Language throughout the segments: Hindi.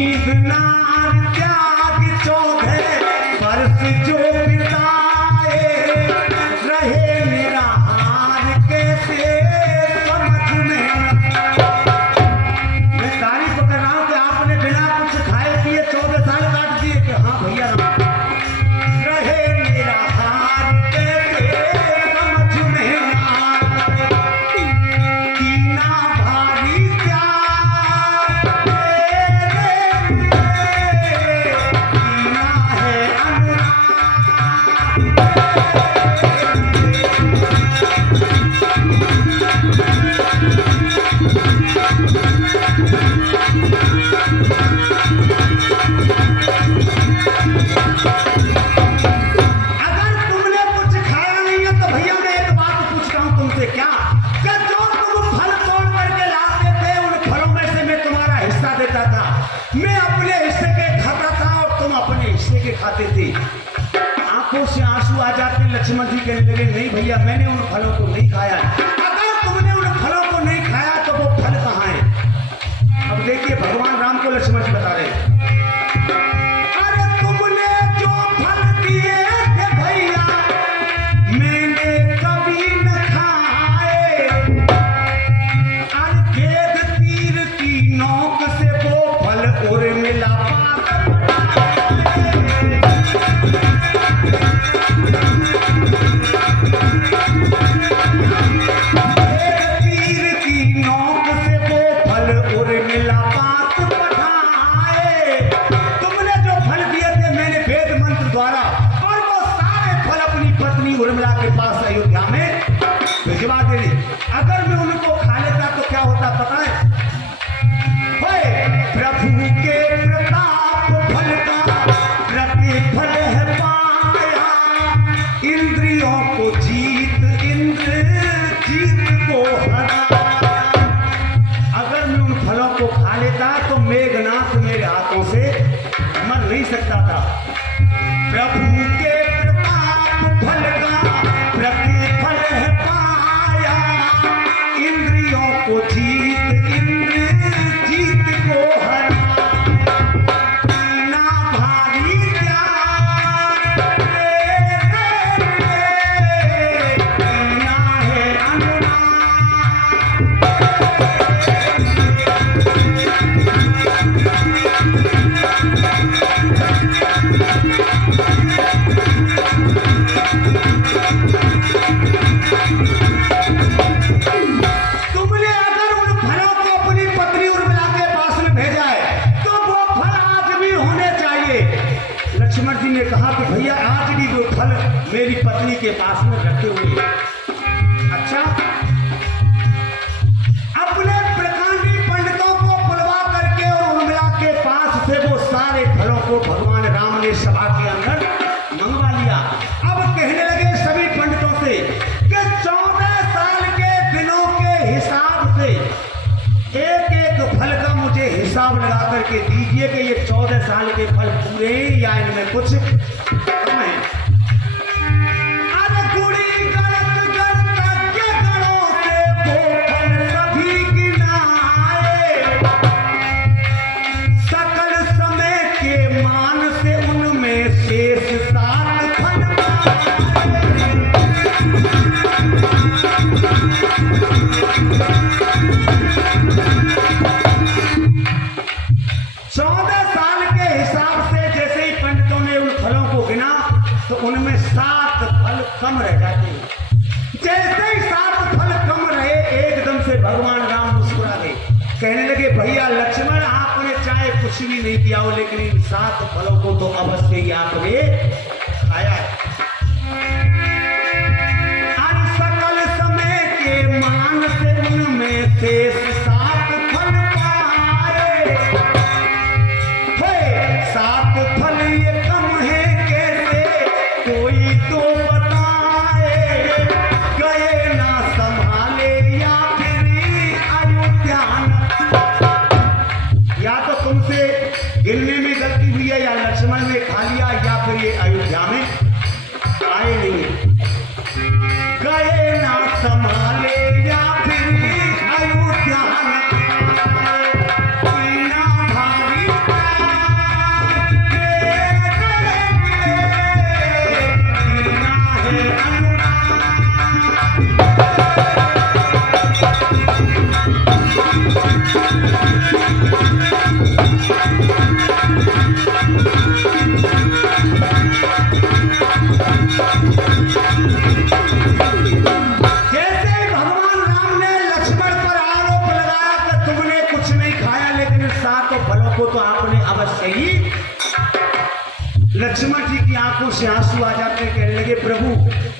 नींद नार त्याग 14 वर्ष जो बिताए, रहे मेरा हार कैसे समझ में। मैं तारीफ कर रहा हूं कि आपने बिना कुछ खाए पिए 14 साल काट दिए कि हाँ भैया रहे मेरा हार कैसे समझ में आए। कीना भारी प्यार तेरे कीना है अगर तुमने कुछ खाया नहीं है तो भैया मैं एक बात पूछता हूं तुमसे, क्या कि जो तुम फल तोड़ करके लाते थे उन फलों में से मैं तुम्हारा हिस्सा देता था, मैं अपने हिस्से के खाता था और तुम अपने हिस्से के खाते थे। आंखों से आंसू आ जाते, लक्ष्मण जी कहने लगे नहीं भैया मैंने उन फलों को नहीं खाया। अगर तुमने उन फलों को नहीं खाया तो वो फल कहाँ है? अब देखिए भगवान राम को लक्ष्मण जी बता रहे हैं, अरे तुमने जो फल दिए थे भैया मैंने कभी न खाए। अरे खेत तीर की नोक से वो फल और मिला तीर की नोक से वो फल और मिला बात पठाए। तुमने जो फल दिए थे मैंने वेद मंत्र द्वारा और वो सारे फल अपनी पत्नी उर्मिला के पास अयोध्या में भिजवा दे दी। अगर मैं उनको खा लेता तो क्या होता पता है? होए प्रभु के प्रताप फल का प्रतिफल है पाया, इंद्रियों को जीत इंद्र जीत को हराया। अगर मैं उन फलों को खा लेता तो मेघनाथ मेरे हाथों से मर नहीं सकता था। प्रभु के प्रताप फल का प्रतिफल है पाया, इंद्रियों को जीत इंद्र जीत को हराया। कीना भारी प्यार तेरे कीना है तुमने अगर उन फलों को अपनी पत्नी उर्मिला के पास में भेजा है तो वो फल आज भी होने चाहिए। लक्ष्मण जी ने कहा कि भैया आज भी वो फल मेरी पत्नी के पास में रखे हुए हैं। अच्छा, अपने प्रकांडी पंडितों को बुलवा करके और उर्मिला के पास से वो सारे फलों को भगवान राम ने सभा के अंदर मंगवा लिया। अब कहने लगे सभी पंडितों से कि 14 साल के दिनों के हिसाब से एक एक फल का मुझे हिसाब लगा करके दीजिए कि ये 14 साल के फल पूरे हैं या इनमें कुछ कम है। अरे गुड़ी गणत गणतज्ञ गणों से वो फल सभी गिनाए, सकल समय के मान से उनमें शेष 7 फल पाए। 14 साल के हिसाब से जैसे ही पंडितों ने उन फलों को गिना तो उनमें 7 फल कम रह जाते हैं। जैसे ही 7 फल कम रहे एकदम से भगवान राम मुस्कुरा गए, कहने लगे भैया लक्ष्मण आपने चाहे कुछ भी नहीं किया हो लेकिन इन 7 फलों को तो अवश्य ही आपने खाया है। आज सकल समय के मान से उनमें शेष 7 फल पाए। 7 फल ये कम है कैसे कोई तो बताए, गए ना संभाले या फिर अयोध्या। या तो तुमसे गिनने में गलती हुई है या लक्ष्मण ने खा लिया या फिर ये अयोध्या में आए नहीं, गए ना संभाले या फिर अयोध्या। कीना भारी प्यार जैसे भगवान राम ने लक्ष्मण पर आरोप लगाया कि तुमने कुछ नहीं खाया, लेकिन इन 7 फलों को तो आपने अवश्य ही। लक्ष्मण जी की आंखों से आंसू आ जाते, कहने लगे प्रभु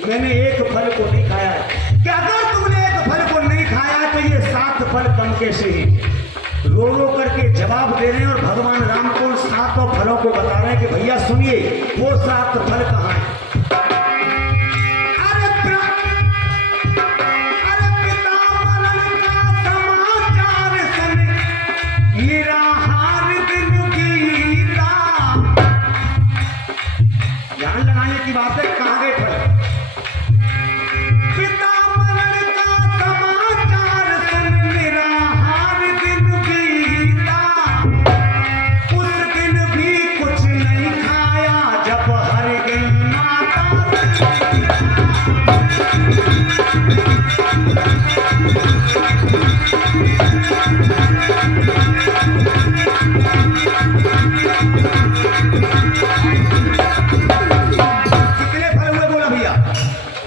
मैंने एक फल को नहीं खाया है। कि अगर तुमने एक फल को नहीं खाया तो ये 7 फल कम कैसे ही। रो रो करके जवाब दे रहे हैं और भगवान राम को उन 7 फलों को बता रहे हैं कि भैया सुनिए वो 7 फल कहाँ हैं। ध्यान लगाने की बात है, कहाँ गए फल। पिता मरण का समाचार सुन निराहार दिन बीता, उस दिन भी कुछ नहीं खाया जब हर गई माता।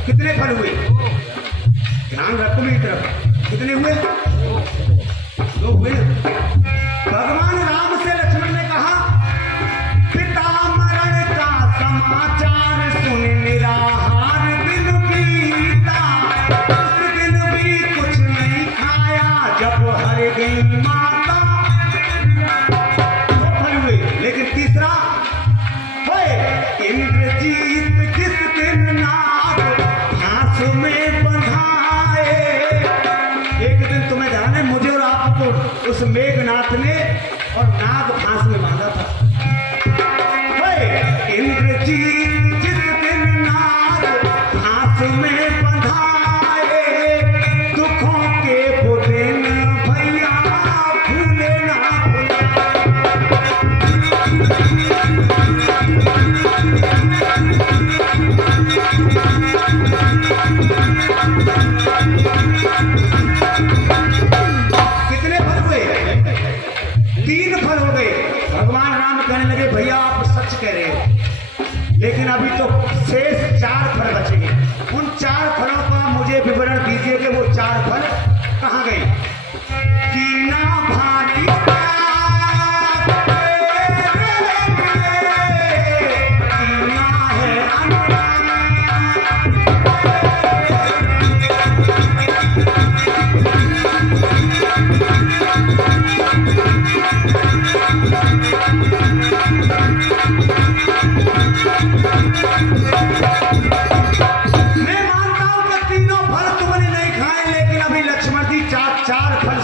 कितने फल हुए? ध्यान रखो मेरी तरफ। कितने हुए? 2 हुए। भगवान राम से लक्ष्मण ने कहा पिता मरण का समाचार सुन निराहार दिन बीता, उस दिन भी कुछ नहीं खाया जब हर गई माता। 2 फल हुए, लेकिन तीसरा इंद्रजीत जिस दिन नाग फांस में बंधाए। एक दिन तुम्हें ध्यान है, मुझे और आपको उस मेघनाथ ने और नाग फांस में बांधा था। इंद्रजीत जिस दिन नाग फांस में बंधाए, दुखों के वो दिन भैया भूले ना कितने फल हुए? 3 फल हो गए। भगवान राम कहने लगे भैया आप सच कह रहे हो, लेकिन अभी तो शेष 4 फल बचेंगे। उन 4 फलों का मुझे विवरण दीजिए कि वो 4 फल कहाँ गए। कीना भारी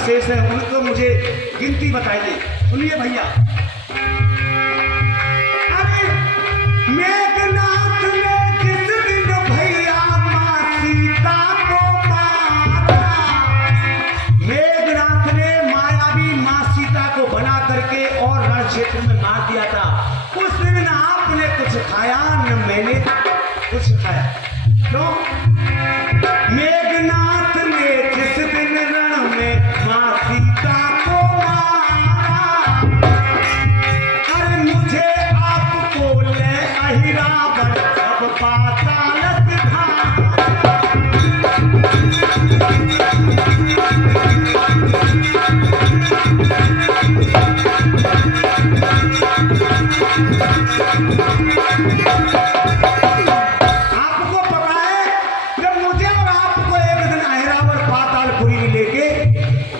शेष है, उनको मुझे गिनती बताइए। सुनिए भैया, अरे मेघनाथ ने जिस दिन भैया माँ सीता को मारा, मेघनाथ ने मायावी माँ सीता को बना करके और रण क्षेत्र में मार दिया था। उस दिन न आपने कुछ खाया न मैंने कुछ खाया। क्यों? मेघनाथ ने जिस दिन रण में माँ सीता को मारा, अरे मुझे आपको ले अहिरावण सब पाताल सिधारा। आपको पता है जब मुझे और आपको एक दिन अहिरावण पातालपुरी में लेके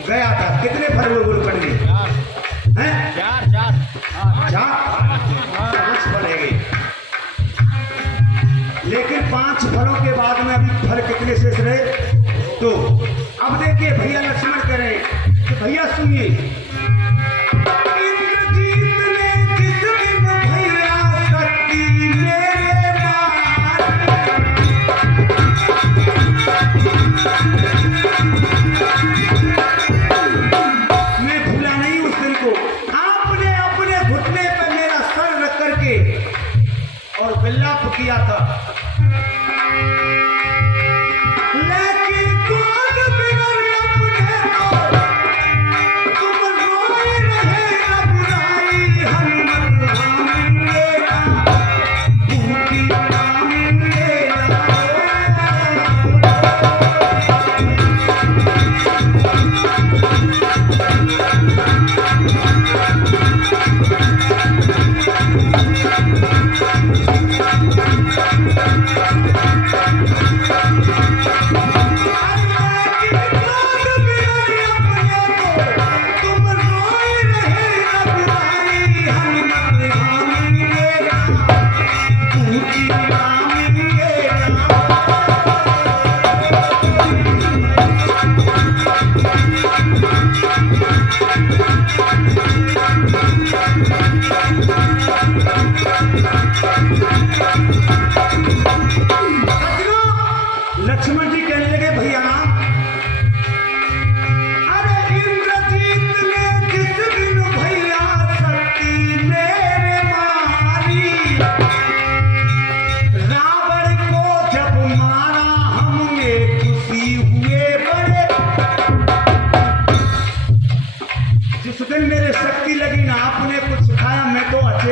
गया था, कितने फल वो बोल पड़ गए हैं? 4 5 फल है गए। लेकिन 5 फलों के बाद में अभी फल कितने शेष रहे? 2। अब देखिए भैया लक्ष्मण कह रहे हैं कि भैया सुनिए, इंद्रजीत ने जिस दिन भैया शक्ति मेरे मार, मैं भूला नहीं उस दिन को। आपने अपने घुटने पर मेरा सर रख करके और विलाप किया था, लेकिन कौन बिगड़ अपने को, तुम रोए रहे रघुराई हनुमत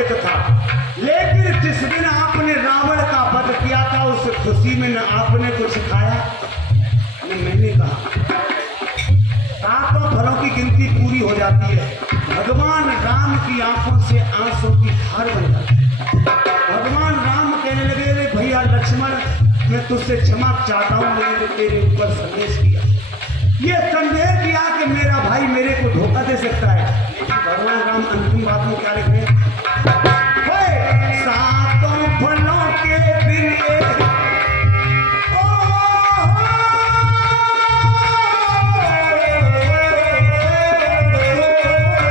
एक था, लेकिन जिस दिन आपने रावण का वध किया था उस खुशी में न आपने कुछ खाया न मैंने कहा। सातों फलों की गिनती पूरी हो जाती है, भगवान राम की आंखों से आंसू की धार बन जाती है। भगवान राम कहने लगे, रे भैया लक्ष्मण, मैं तुझसे क्षमा चाहता हूँ, मैंने तेरे ऊपर संदेश किया, ये संदेह किया कि मेरा भाई मेरे को धोखा दे सकता है। लेकिन भगवान राम अंतिम बात में क्या लिख रहे हैं? सातों फलों के